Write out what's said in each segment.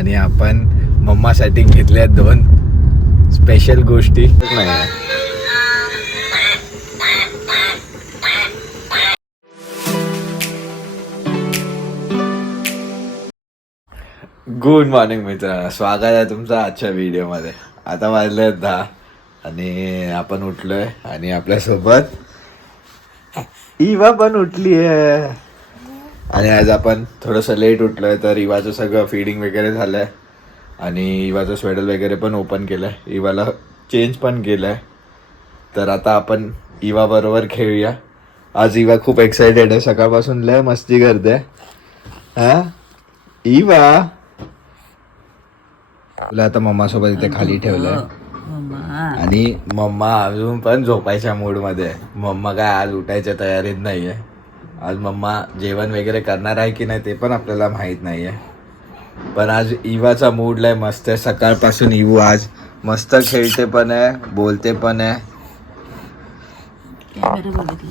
आणि आपण मम्मासाठी घेतल्या 2 स्पेशल गोष्टी. गुड मॉर्निंग मित्रांनो, स्वागत आहे तुमचं आजच्या व्हिडिओमध्ये. आता वाजले 10 आणि आपण उठलोय आणि आपल्यासोबत इवा पण उठली आहे. आणि आज आपण थोडंसं लेट उठलोय तर इवाचं सगळं फीडिंग वगैरे झालंय आणि इवाचं स्वेटर वगैरे पण ओपन केलंय, इवाला चेंज पण केलंय. तर आता आपण इवा बरोबर खेळूया. आज इवा खूप एक्सायटेड आहे, सकाळपासून लय मस्ती करते. हा इवा, तुला आता मम्मा सोबत इथे खाली ठेवलंय आणि मम्मा अजून पण झोपायच्या मूड मध्ये. मम्मा काय आज उठायच्या तयारीत नाहीये. आज मम्मा जेवण वगैरे करणार आहे की नाही ते पण आपल्याला माहित नाहीये. पण आज इवाचा मूड लय मस्त आहे. सकाळपासून इवू आज मस्त खेळते पण आहे, बोलते पण आहे.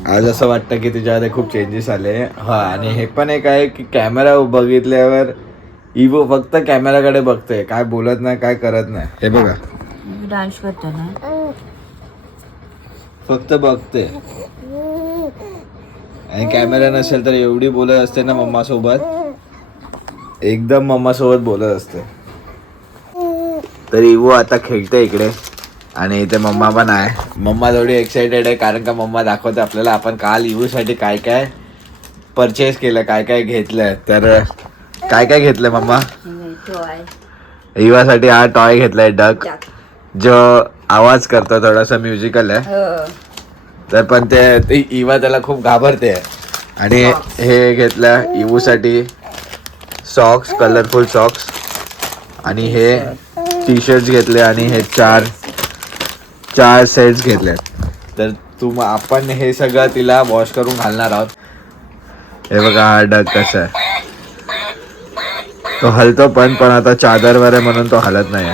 आज असं वाटतं की तिच्यामध्ये खूप चेंजेस आले. हा, आणि हे पण एक आहे की कॅमेरा बघितल्यावर इवो फक्त कॅमेराकडे बघते, काय बोलत नाही, काय करत नाही. हे बघा, डान्स करतो ना, फक्त बघते. आणि कॅमेरा नसेल तर एवढी बोलत असते ना मम्मा सोबत, एकदम मम्मा सोबत बोलत असते. तर इवो आता खेळते इकडे आणि इथे मम्मा पण आहे. मम्मा थोडी एक्साइटेड आहे कारण का मम्मा दाखवते आपल्याला आपण काल इवूसाठी काय काय परचेस केलं, काय काय घेतलंय. तर काय काय घेतलंय मम्मा? इवासाठी हा टॉय घेतलाय डक, जो आवाज करतो, थोडासा म्युझिकल आहे. तर पण ते इवा त्याला खूप घाबरते. आणि हे घेतलं इवूसाठी सॉक्स, कलरफुल सॉक्स. आणि हे टी शर्ट्स घेतले आणि हे चार सेट्स घेतले. तर आपण हे सगळं तिला वॉश करून घालणार आहोत. हे बघा हा डक कसा आहे, तो हलतो पण आता चादरवर आहे म्हणून तो हलत नाही.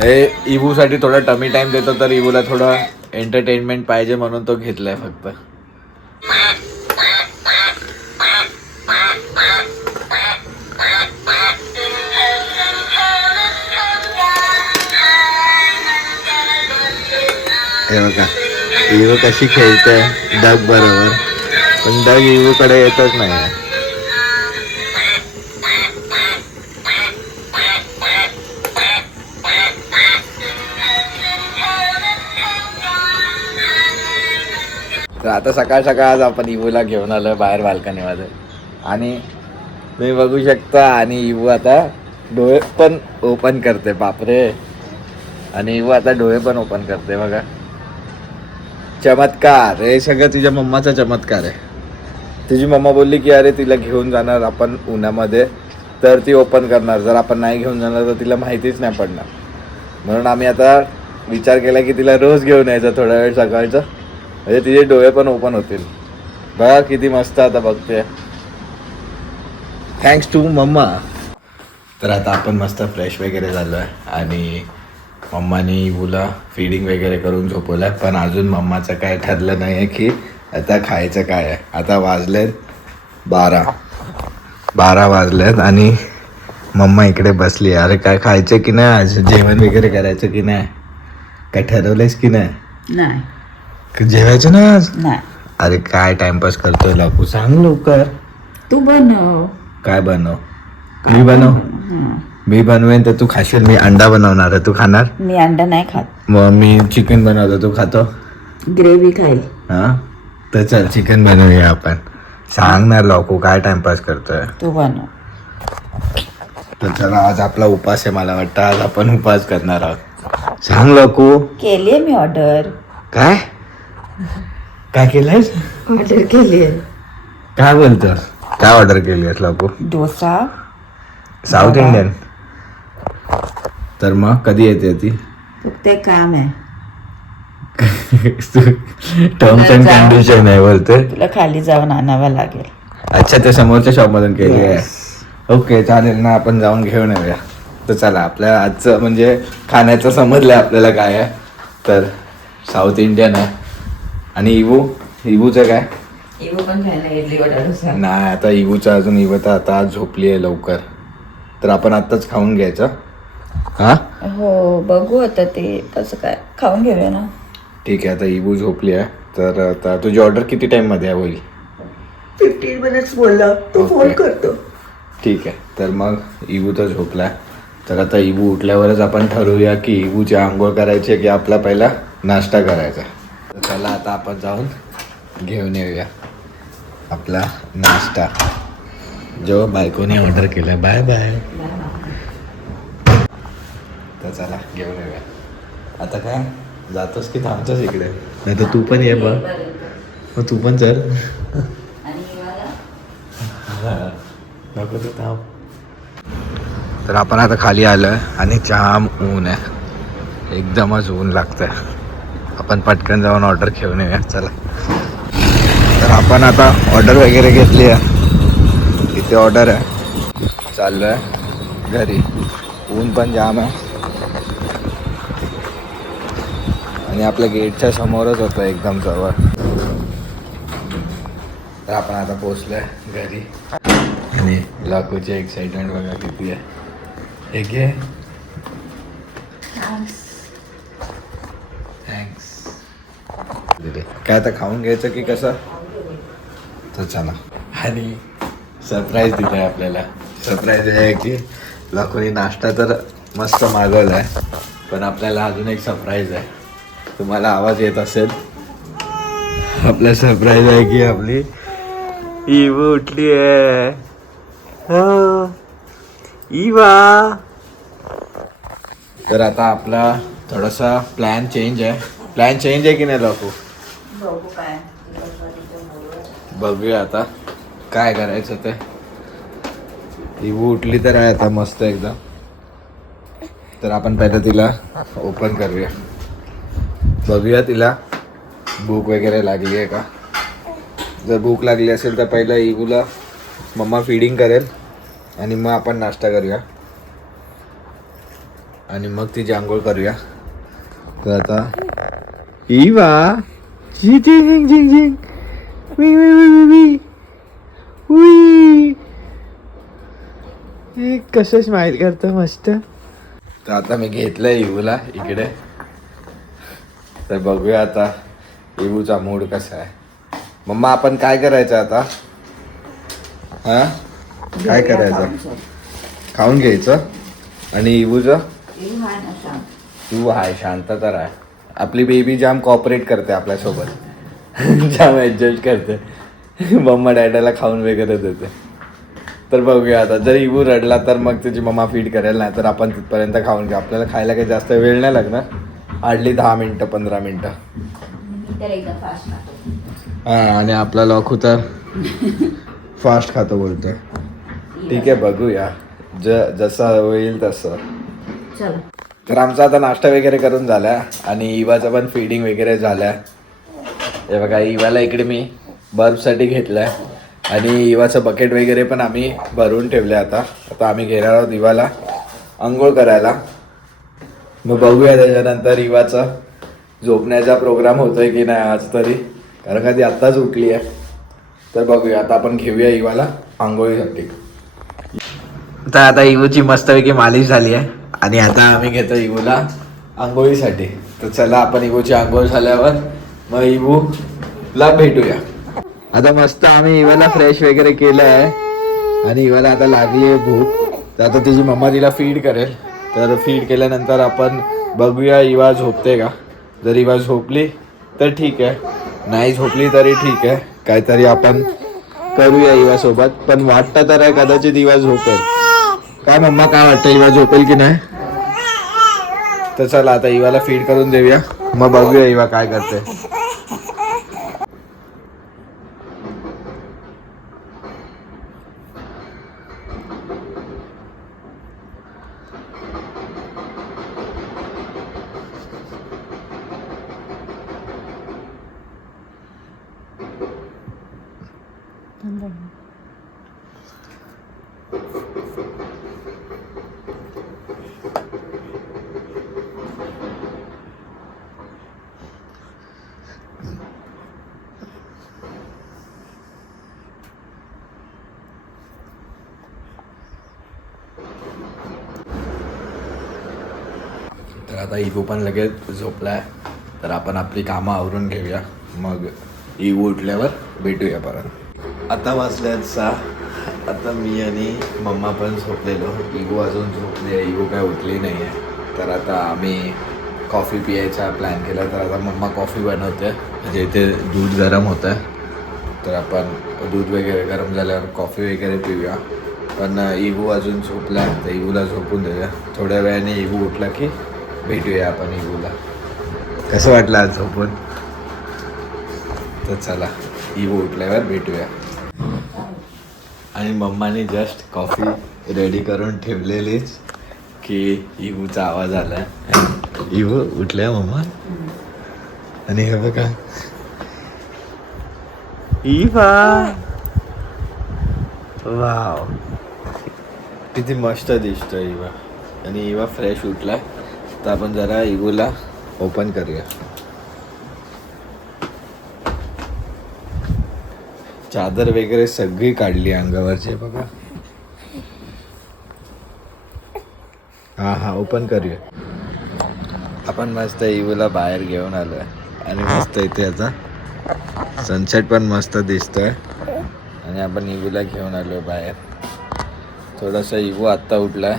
हे इवूसाठी थोडा टमी टाइम देतो, तर इवूला थोडं एंटरटेनमेंट पाहिजे म्हणून तो घेतलाय फक्त. हे बघा इवू कशी खेळते डग बरोबर, पण डग इवूकडे येतच नाही. तर आता सकाळ आज आपण इवूला घेऊन आलोय बाहेर बाल्कनीमध्ये आणि तुम्ही बघू शकता. आणि इवू आता डोळे पण ओपन करते, बापरे. आणि इवू आता डोळे पण ओपन करते बघा. चमत्कार, हे सगळं तिच्या मम्माचा चमत्कार आहे. तिची मम्मा बोलली की अरे तिला घेऊन जाणार आपण उन्हामध्ये तर ती ओपन करणार, जर आपण नाही घेऊन जाणार तर तिला माहितीच नाही पडणार. म्हणून आम्ही आता विचार केला की तिला रोज घेऊन यायचं थोडा वेळ सकाळचं, म्हणजे तिचे डोळे पण ओपन होतील. बघा किती मस्त आता बघते. थँक्स टू मम्मा. तर आता आपण मस्त फ्रेश वगैरे झालो आहे आणि मम्माने इवूला फीडिंग वगैरे करून झोपवलं. पण अजून मम्माचं काय ठरलं नाही आहे की आता खायचं काय आहे. आता वाजलेत 12 वाजलेत आणि मम्मा इकडे बसली. अरे काय खायचं की नाही, आज जेवण वगैरे करायचं की नाही, काय ठरवलंयस की नाही? जेवायचं ना आज? नाही. अरे काय टाइमपास करतोय लाकू, सांग लवकर. तू बनव. काय बनव? मी बनव? मी बनवेन तर तू खाशील. मी अंडा बनवणार आहे, तू खाणार? मी अंडा नाही खात. मग मी चिकन बनवतो, तू खातो? ग्रेव्ही खाईल. हा, तर चल चिकन बनवूया आपण. सांग ना लाकू, काय टाइमपास करतोय? तू बनव. तर चला, आज आपला उपास आहे. मला वाटतं आज आपण उपास करणार आहोत. सांग लाकू. केलीये मी ऑर्डर. काय केलंयस? ऑर्डर केलीये. काय बोलतोस? काय ऑर्डर केली आहेस लाकू? Dosa, south Indian. तर मग कधी येते ती? फक्त एक काम आहे. टर्म्स अँड कंडिशन आहे बोलते. तुला खाली जाऊन आणावं लागेल. अच्छा, ते समोरच्या शॉप मधून केली आहे. ओके चालेल ना, आपण जाऊन घेऊन येऊया. तर चला, आपल्या आजचं म्हणजे खाण्याचं समजलं आपल्याला काय आहे. तर साऊथ इंडियन आहे. आणि इवूचं काय? इवो पण खायला इडली वडा डोसा. नाही आता इवूचा अजून इवं तर आता आज झोपली आहे लवकर, तर आपण आत्ताच खाऊन घ्यायचं. हा हो बघू आता ते कसं काय खाऊन घेऊया ना. ठीक आहे, आता इवू झोपली आहे, तर आता तुझी ऑर्डर किती टाईममध्ये होईल? 15 मिनिट्स बोलला तो Okay. फोन करतो. ठीक आहे, तर मग इवू तर झोपला, तर आता इवू उठल्यावरच आपण ठरवूया की इवूची आंघोळ करायची की आपला पहिला नाश्ता करायचा. तर चला आता आपण जाऊन घेऊन येऊया आपला नाश्ता जो बायकोने ऑर्डर केला. Bye bye. तर चला घेऊन येऊया. आता काय जातोस की थांबतोस इकडे? नाही तर तू पण ये बघ. मग तू पण चल. नको तर थांब. तर आपण आता खाली आलोय आणि जाम ऊन आहे, एकदमच ऊन लागतंय. आपण पटकन जाऊन ऑर्डर घेऊन येऊया. चला. तर आपण आता ऑर्डर वगैरे घेतली आहे, इथे ऑर्डर आहे, चाललोय घरी. ऊन पण जाम आहे आणि आपल्या गेटच्या समोरच होतं एकदम जवळ. तर आपण आता पोचलोय घरी आणि लाखोची एक्साइटमेंट बघा किती आहे. हे घे. थँक्स. काय आता खाऊन घ्यायचं की कसं? तर चला. आणि सरप्राईज दिलं आहे आपल्याला. सरप्राईज आहे की लाखोनी नाश्ता तर मस्त मागवला आहे, पण आपल्याला अजून एक सरप्राईज आहे. तुम्हाला आवाज येत असेल. आपला सरप्राईज आहे की आपली इवू उठली आहे. हो इवा. तर आता आपला थोडासा प्लॅन चेंज आहे. प्लॅन चेंज आहे की नाही लाखू? बघू काय. बघूया आता काय करायचं ते. इवू उठली तर आहे आता मस्त एकदम. तर आपण पहिलं तिला ओपन करूया, बघूया तिला भूक वगैरे लागली आहे का. जर भूक लागली असेल तर पहिलं इवूला मम्मा फीडिंग करेल आणि मग आपण नाश्ता करूया आणि मग तिची आंघोळ करूया. तर आता इवा झिंग झिंग झिंग झिंग वी वी वी वी वी. कसं स्माईल करतो मस्त. तर आता मी घेतलंय इवूला इकडे, तर बघूया आता इवूचा मूड कसा आहे. मम्मा आपण काय करायचं आता? हा काय करायचं? खाऊन घ्यायचं आणि इवूचं तू हाय शांत तर आहे. आपली बेबी जाम कॉपरेट करते आपल्यासोबत. जाम ॲडजस्ट करते. मम्मा डॅडाला खाऊन वगैरे देते. तर बघूया आता, जर इवू रडला तर मग त्याची मम्मा फीड करेल, नाही तर आपण तिथपर्यंत खाऊन घेऊ. आपल्याला खायला काही जास्त वेळ नाही लागणार, हार्डली 10 मिनटं 15 मिनटं. हां आणि आपला लॉकू तर फास्ट खातो बोलतोय. ठीक आहे बघूया जसं होईल तसं. तर आमचा आता नाश्ता वगैरे करून झाला आणि इवाचं पण फीडिंग वगैरे झालं. हे बघा इवाला इकडे मी बर्फसाठी घेतलं आहे आणि इवाचं बकेट वगैरे पण आम्ही भरून ठेवले. आता आम्ही घेणार आहोत इवाला आंघोळ करायला. मग बघूया त्याच्यानंतर इवाचा झोपण्याचा प्रोग्राम होतोय की नाही आज तरी, कारण का ती आत्ताच उठली आहे. तर बघूया आता आपण घेऊया इवाला आंघोळीसाठी. तर आता इवूची मस्तपैकी मालिश झाली आहे आणि आता आम्ही घेतो इवूला आंघोळीसाठी. तर चला आपण इवूची आंघोळ झाल्यावर मग इवूला भेटूया. आता मस्त आम्ही इवाला फ्रेश वगैरे केलं आहे आणि इवाला आता लागली आहे भूक. तर आता तिची मम्मा तिला फीड करेल. तर फीड केल्यानंतर आपण बघूया इवा झोपते का. जर इवा झोपली तर ठीक आहे, नाही झोपली तरी ठीक आहे, काहीतरी आपण करूया इवासोबत. पण वाटतं तर आहे कदाचित इवा झोपेल. काय मम्मा काय वाटतं इवा झोपेल की नाही? तर चला आता इवाला फीड करून देऊया, मग बघूया इवा काय करते. तर आता इवू पण लगेच झोपलाय, तर आपण आपली कामं आवरून घेऊया, मग इवू उठल्यावर भेटूया परत. आता वाजल्यात 6. आता मी आणि मम्मा पण झोपलेलो, इवू अजून झोपली आहे, इवू काय उठली नाही आहे. तर आता आम्ही कॉफी पियायचा प्लॅन केला, तर आता मम्मा कॉफी बनवते, म्हणजे इथे दूध गरम होतं आहे, तर आपण दूध वगैरे गरम झाल्यावर कॉफी वगैरे पिऊया. पण इवू अजून झोपला, तर इवूला झोपून देऊया. थोड्या वेळाने इवू उठला की भेटूया आपण इवूला. कसं वाटलं आज झोपून? तर चला इवू उठल्यावर भेटूया. आणि मम्माने जस्ट कॉफी रेडी करून ठेवलेलीच की इवूचा आवाज आला. इवू उठल्या मम्मा. आणि हे बघा इवा, वाव किती मस्त दिसतोय इवा. आणि इवा फ्रेश उठला, तर आपण जरा इवूला ओपन करूया. चादर वगैरे सगळी काढली अंगावरचे बघा. हा ओपन करूया. आपण मस्त इवूला बाहेर घेऊन आलोय आणि मस्त इथे याचा सनसेट पण मस्त दिसतोय. आणि आपण इवूला घेऊन आलोय बाहेर. थोडासा इवू आत्ता उठलाय,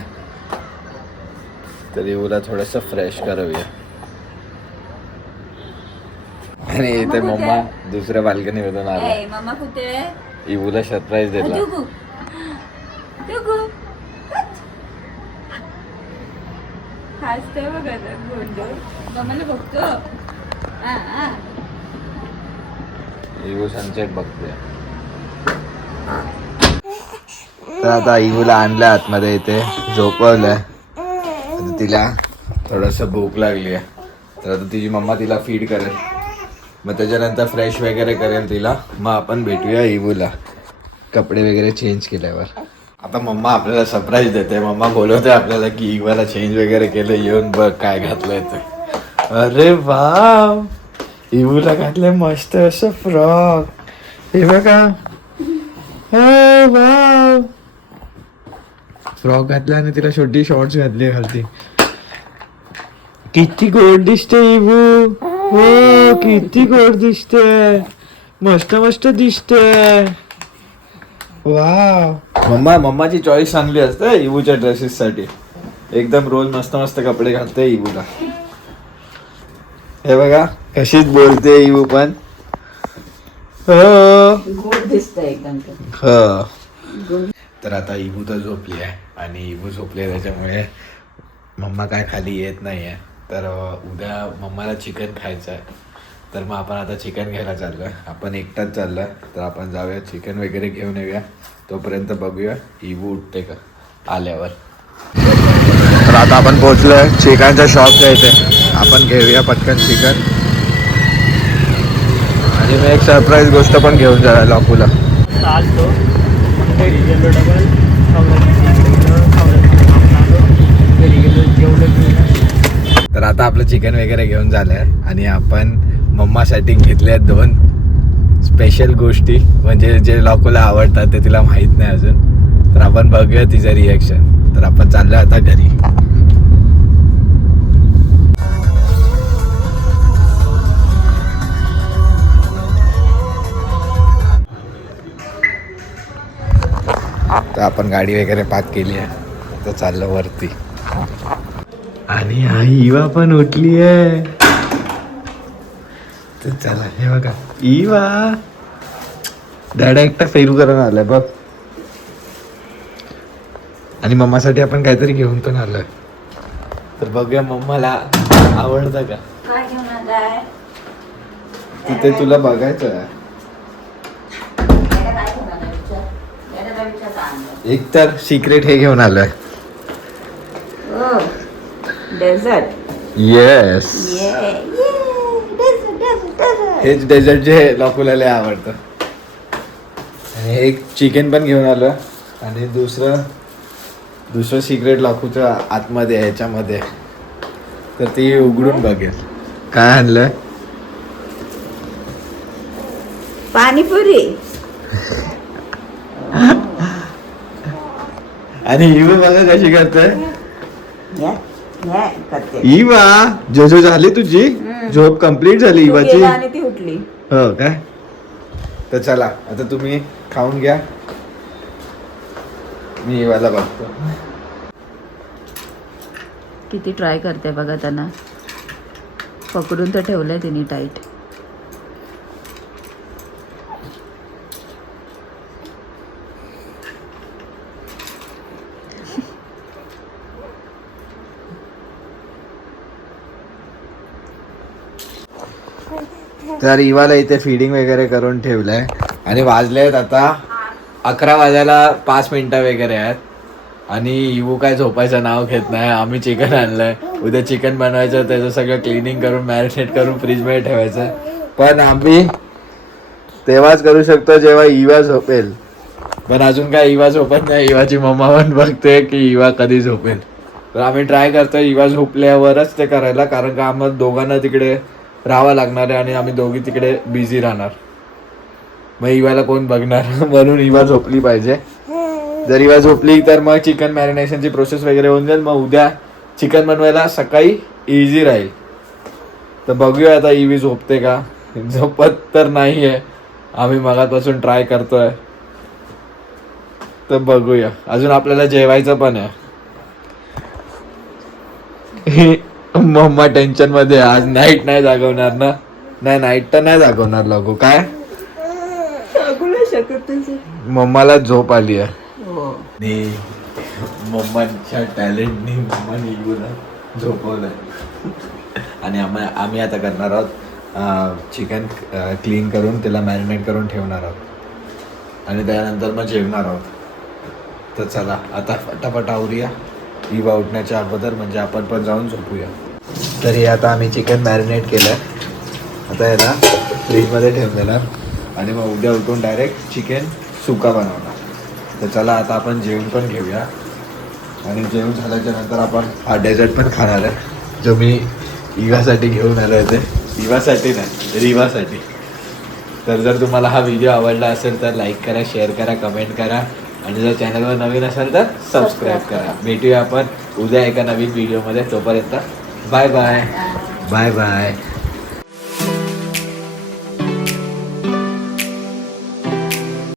तर इवूला थोडंसं फ्रेश करूया. आणि इथे मम्मा दुसऱ्या बाल्कनीमधून आला. मम्मा कुठे? इवूला सरप्राईज दिला. हसते बघा गोंडो, मम्माला बघतो. इवू सनसेट बघते. तर आता इवूला आणलं आतमध्ये, इथे झोपवलंय. आता तिला थोडंसं भूक लागली आहे, तर आता तिची मम्मा तिला फीड करेल, मग त्याच्यानंतर फ्रेश वगैरे करेल तिला. मग आपण भेटूया इवूला कपडे वगैरे चेंज केल्यावर. आता मम्मा आपल्याला सरप्राईज देते. मम्मा बोलवते आपल्याला की इवाला चेंज वगैरे केलं, येऊन बघ काय घातलंय ते. अरे वाव, इवूला घातलंय मस्त असं फ्रॉक. हे बघा, वाव फ्रॉक घातला आणि तिला छोटी शॉर्ट्स घातली खालती. किती गोड दिसते इवू. हो किती गोड दिसते, मस्त मस्त दिसते. वाव, मम्माची चॉईस चांगली असते इवूच्या ड्रेसेस साठी. एकदम रोज मस्त मस्त कपडे घालते इवूला. हे बघा कशीच बोलते इवू पण. गोड दिसतंय एकदम. तर आता इवू तर झोपली आहे, आणि इवू झोपली आहे त्याच्यामुळे मम्मा काय खाली येत नाही आहे. तर उद्या मम्माला चिकन खायचं आहे, तर मग आपण आता चिकन घ्यायला चाललो आहे. आपण एकटाच चाललो आहे, तर आपण जाऊया चिकन वगैरे घेऊन येऊया. तोपर्यंत बघूया इवू उठते का आल्यावर. तर आता आपण पोहोचलोय चिकनच्या शॉपच्या इथे. आपण घेऊया पटकन चिकन. आणि मी एक सरप्राईज गोष्ट पण घेऊन जाऊया लॉकूला. तर आता आपलं चिकन वगैरे घेऊन झालंय, आणि आपण मम्मासाठी घेतल्या 2 स्पेशल गोष्टी, म्हणजे जे लॉकूला आवडतात ते तिला माहित नाही अजून. तर आपण बघूया तिचं रिॲक्शन. तर आपण चाललोय आता घरी. तर आपण गाडी वगैरे पार्क केली आहे, तर चाललो वरती. आणि आई इवा पण उठली आहे. तर चला, हे बघा इवा दादा एकटा फेरू करून आलाय बघ. आणि मम्मासाठी आपण काहीतरी घेऊन पण आलोय. तर बघूया मम्माला आवडतं का. काय घेऊन आलाय? तिथे तुला बघायचं आहे. एक तर सिक्रेट हे घेऊन आलोय. डेझर्ट. येस, हेच डेझर्ट जे लॉकूला लय आवडतं. आणि एक चिकन पण घेऊन आलो. आणि दुसरं सिक्रेट लॉकूच्या आतमध्ये आहे, ह्याच्यामध्ये. तर ती उघडून बघेल. काय आणलंय? पाणीपुरी. आणि ही बघा कशी करते. करते इवा जो झाली तुझी झोप कंप्लीट झाली तू इवाची गेला आणि ती उठली. हो काय. तर चला आता तुम्ही खाऊन घ्या, मी इवाला बघतो. किती ट्राय करते बघा त्यांना पकडून तर ठेवलंय तिने टाईट. तर इवाला इथे फिडिंग वगैरे करून ठेवलंय आणि वाजले आहेत आता 11 वाजायला 5 मिनिटं वगैरे आहेत. आणि इवू काय झोपायचं नाव घेत नाही. आम्ही चिकन आणलंय, उद्या चिकन बनवायचं, त्याचं सगळं क्लिनिंग करून मॅरिनेट करून फ्रीजमध्ये ठेवायचं. पण आम्ही तेव्हाच करू शकतो जेव्हा इवा झोपेल. पण अजून काय इवा झोपत नाही. इवाची मम्मा पण बघते की इवा कधी झोपेल. तर आम्ही ट्राय करतोय इवा झोपल्यावरच ते करायला, कारण का आम्हाला दोघांना तिकडे राहावं लागणार आहे आणि आम्ही दोघी तिकडे बिझी राहणार. मग इवाला कोण बघणार म्हणून इवा झोपली पाहिजे. जर इवा झोपली तर मग चिकन मॅरिनेशनची प्रोसेस वगैरे होऊन जाईल. मग उद्या चिकन बनवायला सकाळी इझी राहील. तर बघूया आता इवी झोपते का. झोपत तर नाही आहे, आम्ही मगापासून ट्राय करतोय. तर बघूया. अजून आपल्याला जेवायचं पण आहे. मम्मा टेन्शन मध्ये, आज नाईट नाही जागवणार ना. नाही नाईट तर नाही जागवणार लोक. काय मम्माला झोप आली आहे. मम्माच्या टॅलेंटनी मम्माने इवूला झोपवलंय. आणि आम्ही आता करणार आहोत चिकन क्लीन करून त्याला मॅरिनेट करून ठेवणार आहोत आणि त्यानंतर मग जेवणार आहोत. तर चला आता फटाफट आवरूया इवा उठण्याच्या अगोदर, म्हणजे आपण पण जाऊन झोपूया. तर हे आता आम्ही चिकन मॅरिनेट केलं आहे. आता याला फ्रीजमध्ये ठेवून देणार आणि मग उद्या उठून डायरेक्ट चिकन सुका बनवणार. तर चला आता आपण जेवण पण घेऊया आणि जेवण झाल्याच्या नंतर आपण हा डेझर्ट पण खाणार आहे, जो मी इवासाठी घेऊन आलो आहे. ते इवासाठी नाही, रिवासाठी. तर जर तुम्हाला हा व्हिडिओ आवडला असेल तर लाईक करा, शेअर करा, कमेंट करा आणि जर चॅनलवर नवीन असेल तर सबस्क्राईब करा. भेटूया आपण उद्या एका नवीन व्हिडिओमध्ये. तोपर्यंत बाय बाय. Bye bye.